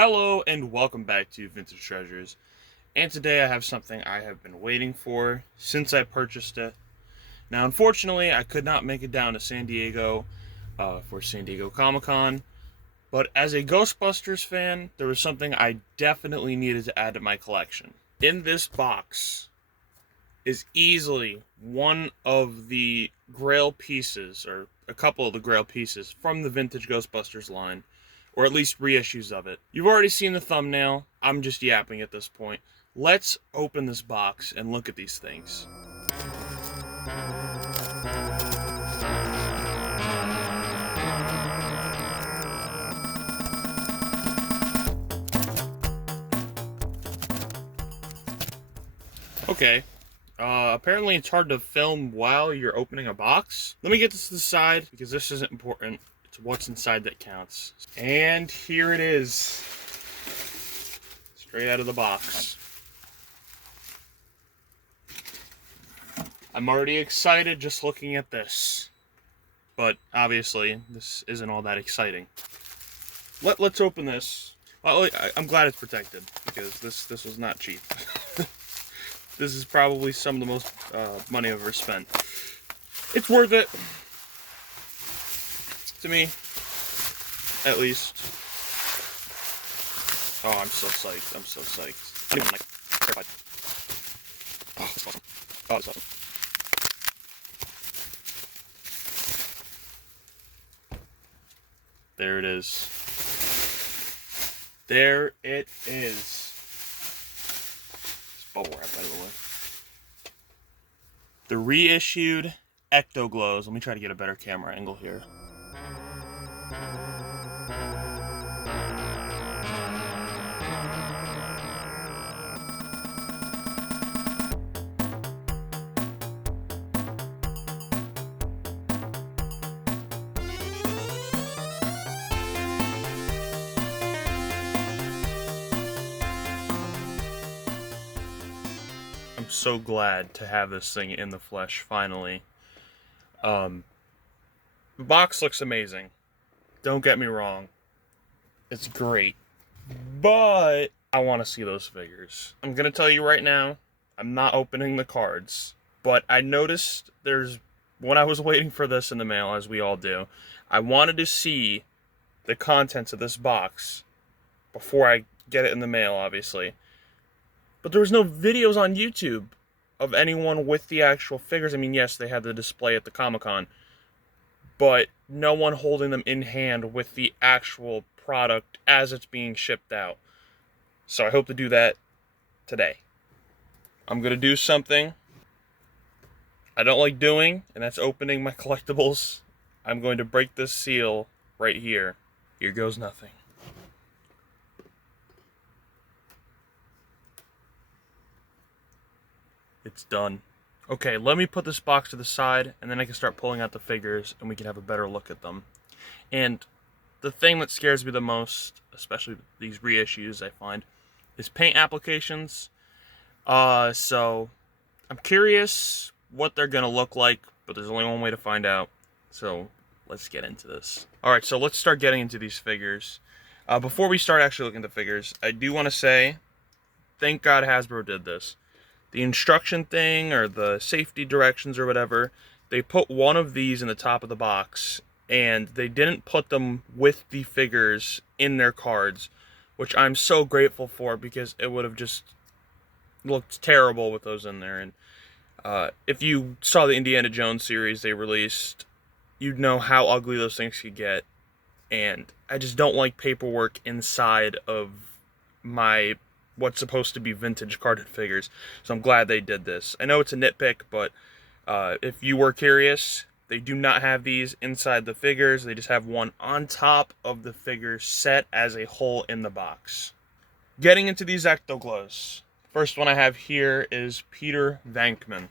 Hello and welcome back to Vintage Treasures. And today I have something I have been waiting for since I purchased it. Now, unfortunately, I could not make it down to San Diego for San Diego Comic-Con. But as a Ghostbusters fan, there was something I definitely needed to add to my collection. In this box is easily one of the Grail pieces, or a couple of the Grail pieces from the Vintage Ghostbusters line, or at least reissues of it. You've already seen the thumbnail. I'm just yapping at this point. Let's open this box and look at these things. Okay. Apparently it's hard to film while you're opening a box. Let me get this to the side because this isn't important. It's what's inside that counts. And here it is. Straight out of the box. I'm already excited just looking at this. But obviously, this isn't all that exciting. Let's open this. Well, I'm glad it's protected because this was not cheap. This is probably some of the most money I've ever spent. It's worth it. To me, at least. Oh, I'm so psyched. I'm so psyched. I'm like terrified. Oh, that's awesome. Oh, that's awesome. There it is. There it is. Bubble wrap, by the way. The reissued ECTO-GLOWs. Let me try to get a better camera angle here. I'm so glad to have this thing in the flesh finally. The box looks amazing. Don't get me wrong. It's great. But I want to see those figures. I'm going to tell you right now, I'm not opening the cards. But I noticed when I was waiting for this in the mail, as we all do, I wanted to see the contents of this box before I get it in the mail, obviously. But there was no videos on YouTube of anyone with the actual figures. I mean, yes, they had the display at the Comic-Con, but no one holding them in hand with the actual product as it's being shipped out. So I hope to do that today. I'm going to do something I don't like doing, and that's opening my collectibles. I'm going to break this seal right here. Here goes nothing. It's done. Okay, let me put this box to the side, and then I can start pulling out the figures, and we can have a better look at them. And the thing that scares me the most, especially these reissues, I find, is paint applications. So I'm curious what they're gonna look like, but there's only one way to find out. So let's get into this. All right, so let's start getting into these figures. Before we start actually looking at the figures, I do want to say, thank God Hasbro did this. The instruction thing, or the safety directions or whatever, they put one of these in the top of the box, and they didn't put them with the figures in their cards, which I'm so grateful for because it would have just looked terrible with those in there. And if you saw the Indiana Jones series they released, you'd know how ugly those things could get. And I just don't like paperwork inside of my what's supposed to be vintage carded figures. So I'm glad they did this. I know it's a nitpick, but if you were curious, they do not have these inside the figures. They just have one on top of the figure set as a whole in the box. Getting into these ECTO-GLOWs. First one I have here is Peter Venkman.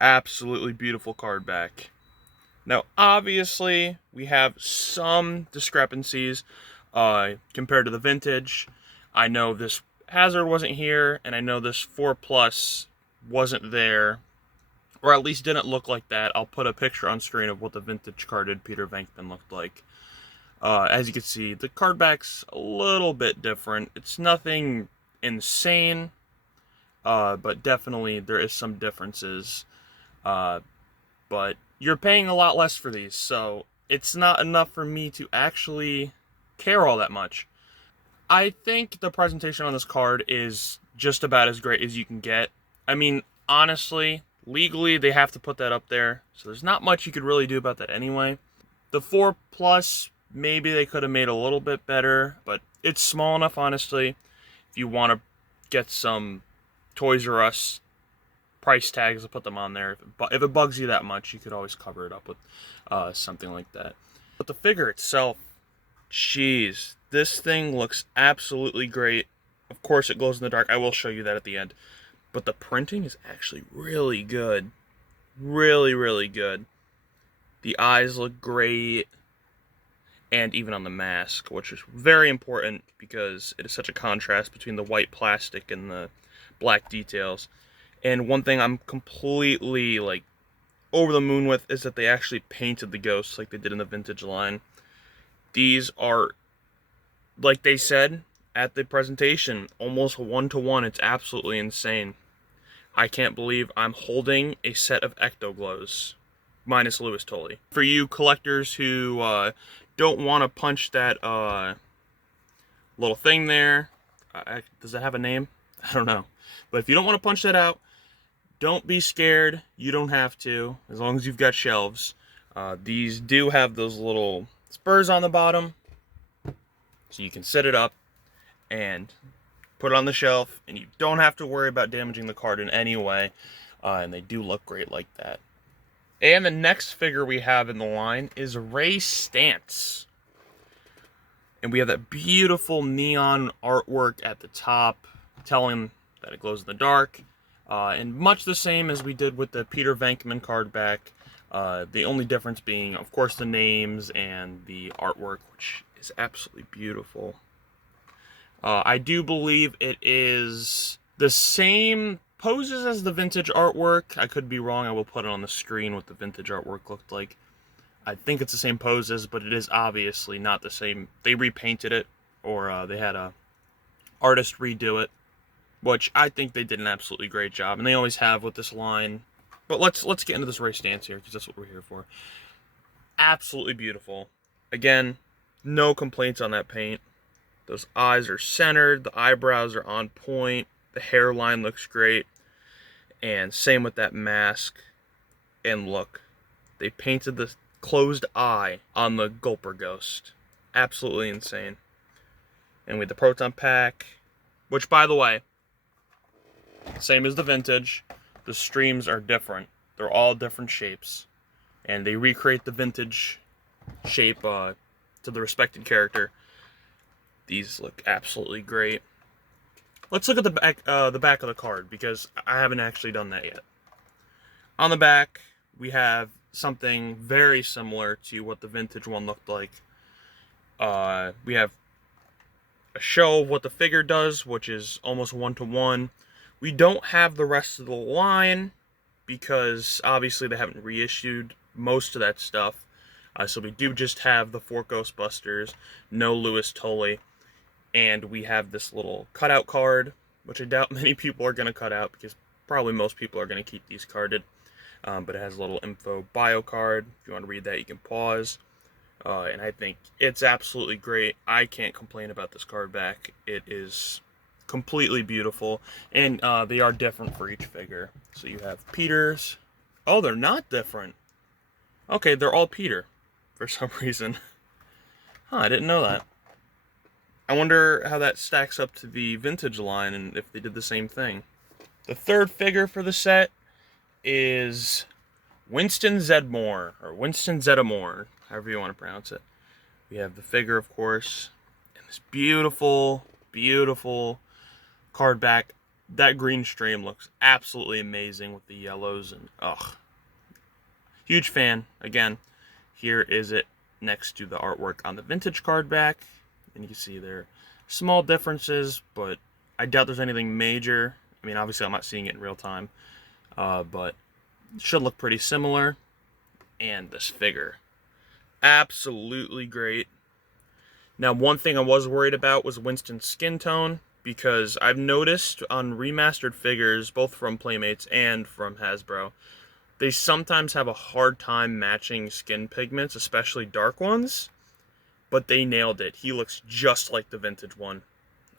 Absolutely beautiful cardback. Now, obviously, we have some discrepancies compared to the vintage. I know this Hazard wasn't here, and I know this 4+ wasn't there, or at least didn't look like that. I'll put a picture on screen of what the vintage carded Peter Venkman looked like. As you can see, the card back's a little bit different. It's nothing insane, but definitely there is some differences. But you're paying a lot less for these, so it's not enough for me to actually care all that much. I think the presentation on this card is just about as great as you can get. I mean, honestly, legally they have to put that up there, so there's not much you could really do about that anyway. The 4 Plus, maybe they could have made a little bit better, but it's small enough, honestly. If you want to get some Toys R Us price tags to put them on there, if it bugs you that much, you could always cover it up with something like that. But the figure itself, jeez, this thing looks absolutely great. Of course, it glows in the dark. I will show you that at the end. But the printing is actually really good. Really, really good. The eyes look great. And even on the mask, which is very important because it is such a contrast between the white plastic and the black details. And one thing I'm completely, like, over the moon with is that they actually painted the ghosts like they did in the vintage line. These are, like they said at the presentation, almost 1-to-1. It's absolutely insane. I can't believe I'm holding a set of ECTO-GLOWs, minus Louis Tully. For you collectors who don't want to punch that little thing there, does that have a name? I don't know. But if you don't want to punch that out, don't be scared. You don't have to, as long as you've got shelves. These do have those little spurs on the bottom, so you can set it up and put it on the shelf, and you don't have to worry about damaging the card in any way. And they do look great like that. And the next figure we have in the line is Ray Stantz. And we have that beautiful neon artwork at the top, telling that it glows in the dark. And much the same as we did with the Peter Venkman card back. The only difference being, of course, the names and the artwork, which is absolutely beautiful. I do believe it is the same poses as the vintage artwork. I could be wrong. I will put it on the screen what the vintage artwork looked like. I think it's the same poses, but it is obviously not the same. They repainted it, or they had a artist redo it, which I think they did an absolutely great job, and they always have with this line. But let's get into this Ray Stantz here, because that's what we're here for. Absolutely beautiful. Again, no complaints on that paint. Those eyes are centered, the eyebrows are on point, the hairline looks great, and same with that mask. And look, they painted the closed eye on the Gulper Ghost. Absolutely insane. And with the proton pack, which, by the way, same as the vintage, the streams are different. They're all different shapes, and they recreate the vintage shape to the respected character. These look absolutely great. Let's look at the back of the card, because I haven't actually done that yet. On the back, we have something very similar to what the vintage one looked like. We have a show of what the figure does, which is almost 1-to-1. We don't have the rest of the line, because obviously they haven't reissued most of that stuff. So we do just have the 4 Ghostbusters, no Louis Tully. And we have this little cutout card, which I doubt many people are going to cut out, because probably most people are going to keep these carded. But it has a little info bio card. If you want to read that, you can pause. And I think it's absolutely great. I can't complain about this card back. It is completely beautiful. And they are different for each figure. So you have Peter's. Oh, they're not different. Okay, they're all Peter for some reason. Huh, I didn't know that. I wonder how that stacks up to the vintage line and if they did the same thing. The third figure for the set is Winston Zedmore, or Winston Zeddemore, however you want to pronounce it. We have the figure, of course, and this beautiful, beautiful card back. That green stream looks absolutely amazing with the yellows, and huge fan. Again, here is it next to the artwork on the vintage card back. And you can see there are small differences, but I doubt there's anything major. I mean, obviously I'm not seeing it in real time, but it should look pretty similar. And this figure, absolutely great. Now, one thing I was worried about was Winston's skin tone, because I've noticed on remastered figures, both from Playmates and from Hasbro, they sometimes have a hard time matching skin pigments, especially dark ones, but they nailed it. He looks just like the vintage one.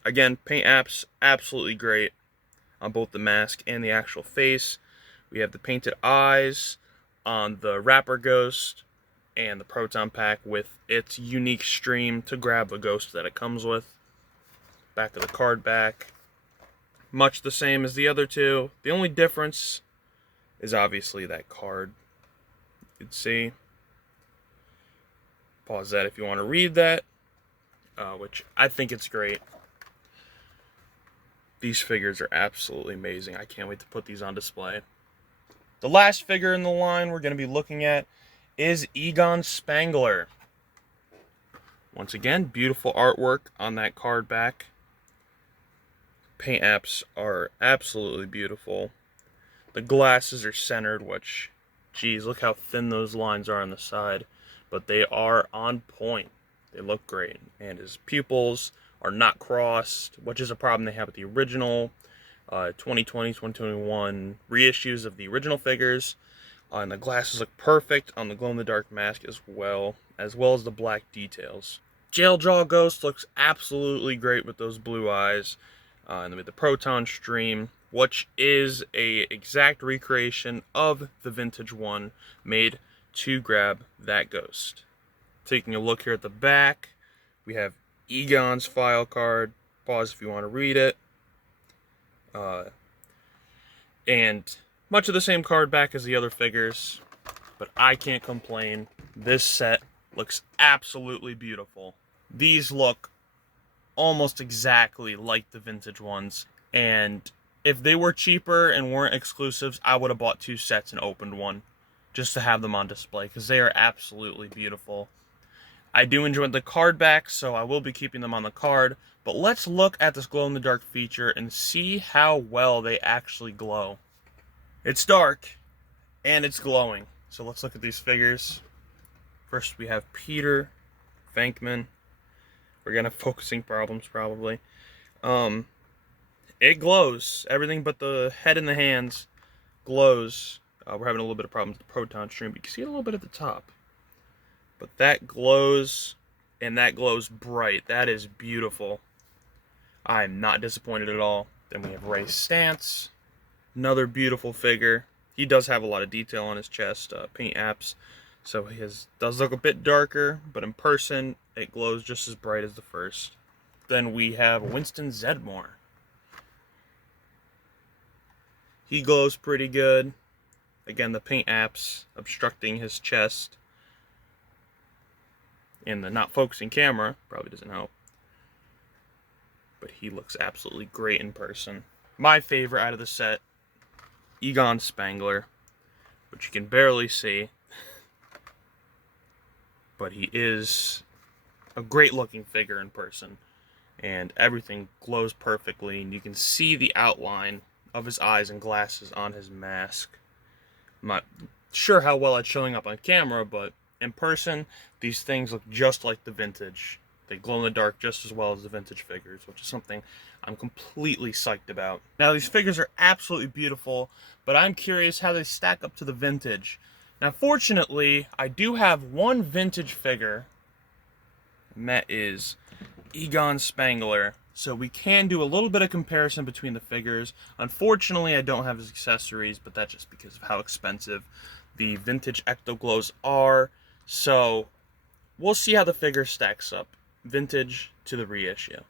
Again, paint apps, absolutely great on both the mask and the actual face. We have the painted eyes on the Rapper Ghost and the Proton Pack with its unique stream to grab the ghost that it comes with. Back of the card back. Much the same as the other two. The only difference is obviously that card. You can see. Pause that if you want to read that, which I think it's great. These figures are absolutely amazing. I can't wait to put these on display. The last figure in the line we're going to be looking at is Egon Spangler. Once again, beautiful artwork on that card back. Paint apps are absolutely beautiful. The glasses are centered, which, geez, look how thin those lines are on the side. But they are on point. They look great. And his pupils are not crossed, which is a problem they have with the original 2020, 2021 reissues of the original figures. And the glasses look perfect on the glow-in-the-dark mask as well as the black details. Jailjaw Ghost looks absolutely great with those blue eyes. And with the proton stream, which is a exact recreation of the vintage one made to grab that ghost. Taking a look here at the back, we have Egon's file card. Pause if you want to read it. And much of the same card back as the other figures, but I can't complain. This set looks absolutely beautiful. These look almost exactly like the vintage ones, and if they were cheaper and weren't exclusives, I would have bought 2 sets and opened one just to have them on display, because they are absolutely beautiful. I do enjoy the card back, so I will be keeping them on the card, but let's look at this glow-in-the-dark feature and see how well they actually glow. It's dark, and it's glowing, so let's look at these figures. First we have Peter Venkman. We're gonna have focusing problems probably. It glows. Everything but the head and the hands glows. We're having a little bit of problems with the proton stream, but you can see it a little bit at the top. But that glows, and that glows bright. That is beautiful. I'm not disappointed at all. Then we have Ray's stance. Another beautiful figure. He does have a lot of detail on his chest, paint apps. So his does look a bit darker, but in person, it glows just as bright as the first. Then we have Winston Zedmore. He glows pretty good. Again, the paint apps obstructing his chest. And the not focusing camera probably doesn't help. But he looks absolutely great in person. My favorite out of the set, Egon Spangler, which you can barely see. But he is a great looking figure in person, and everything glows perfectly, and you can see the outline of his eyes and glasses on his mask. I'm not sure how well it's showing up on camera, but in person, these things look just like the vintage. They glow in the dark just as well as the vintage figures, which is something I'm completely psyched about. Now, these figures are absolutely beautiful, but I'm curious how they stack up to the vintage. Now, fortunately, I do have one vintage figure, and that is Egon Spangler. So we can do a little bit of comparison between the figures. Unfortunately, I don't have his accessories, but that's just because of how expensive the vintage ECTO-GLOWs are. So we'll see how the figure stacks up, vintage to the reissue.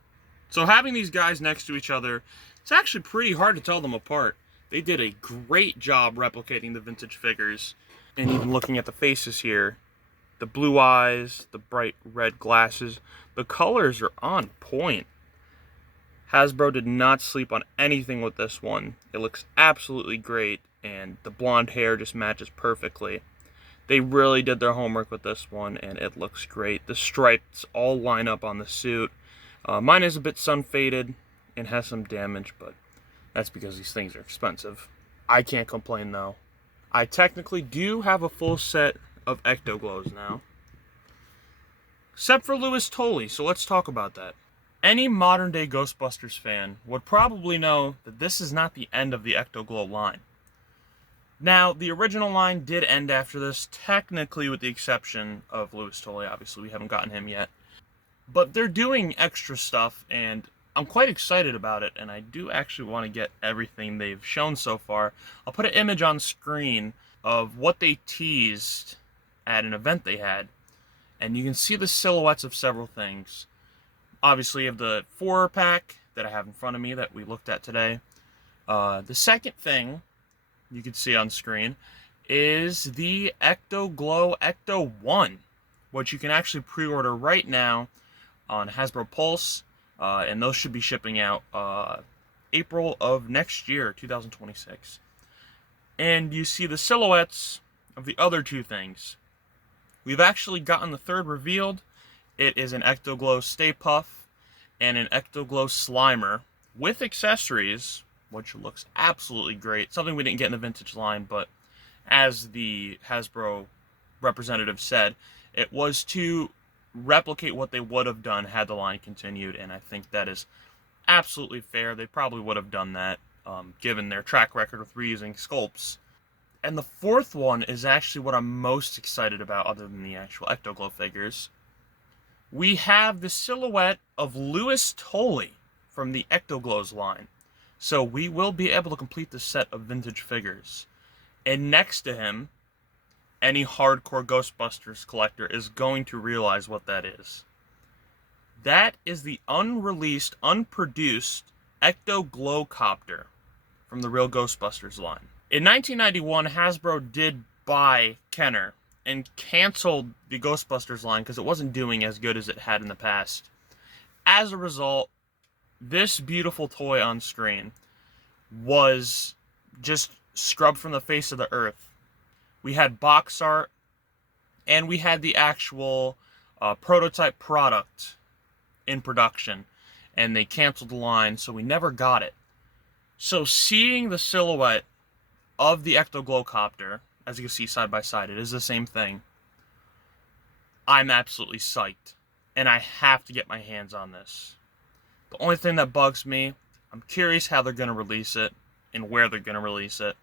So having these guys next to each other, it's actually pretty hard to tell them apart. They did a great job replicating the vintage figures. And even looking at the faces here, the blue eyes, the bright red glasses, the colors are on point. Hasbro did not sleep on anything with this one. It looks absolutely great, and the blonde hair just matches perfectly. They really did their homework with this one, and it looks great. The stripes all line up on the suit. Mine is a bit sun-faded and has some damage, but that's because these things are expensive. I can't complain, though. I technically do have a full set of ECTO-GLOWs now. except for Louis Tully, so let's talk about that. Any modern-day Ghostbusters fan would probably know that this is not the end of the ECTO-GLOW line. Now, the original line did end after this, technically with the exception of Louis Tully. Obviously, we haven't gotten him yet. But they're doing extra stuff, and I'm quite excited about it, and I do actually want to get everything they've shown so far. I'll put an image on screen of what they teased at an event they had, and you can see the silhouettes of several things. Obviously, you have the 4-pack that I have in front of me that we looked at today. The second thing you can see on screen is the ECTO-GLOW ECTO-1, which you can actually pre-order right now on Hasbro Pulse, and those should be shipping out April of next year, 2026. And you see the silhouettes of the other two things. We've actually gotten the third revealed. It is an ECTO-GLOW Stay Puft and an ECTO-GLOW Slimer with accessories, which looks absolutely great. Something we didn't get in the vintage line, but as the Hasbro representative said, it was to replicate what they would have done had the line continued, and I think that is absolutely fair. They probably would have done that, given their track record with reusing sculpts. And the fourth one is actually what I'm most excited about, other than the actual ECTO-GLOW figures. We have the silhouette of Louis Tully from the ECTO-GLOW's line. So we will be able to complete the set of vintage figures. And next to him, any hardcore Ghostbusters collector is going to realize what that is. That is the unreleased, unproduced ECTO-GLOW copter from the Real Ghostbusters line. In 1991, Hasbro did buy Kenner and canceled the Ghostbusters line because it wasn't doing as good as it had in the past. As a result, this beautiful toy on screen was just scrubbed from the face of the earth. We had box art, and we had the actual prototype product in production, and they canceled the line, so we never got it. So seeing the silhouette of the ECTO-GLOW copter, as you can see side by side, it is the same thing. I'm absolutely psyched, and I have to get my hands on this. The only thing that bugs me, I'm curious how they're going to release it and where they're going to release it,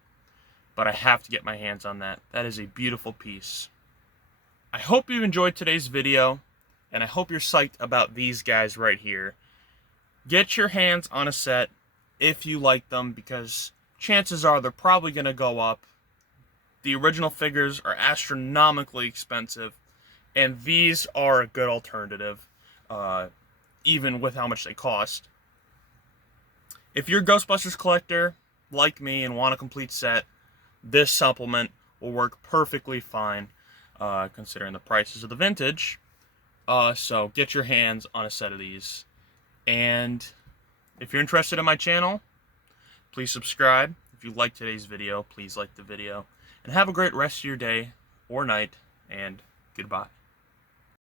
but I have to get my hands on that. That is a beautiful piece. I hope you enjoyed today's video, and I hope you're psyched about these guys right here. Get your hands on a set if you like them, because chances are they're probably going to go up. The original figures are astronomically expensive, and these are a good alternative, even with how much they cost. If you're a Ghostbusters collector like me and want a complete set, this supplement will work perfectly fine, considering the prices of the vintage. So get your hands on a set of these. And if you're interested in my channel, please subscribe. If you liked today's video, please like the video. And have a great rest of your day or night, and goodbye.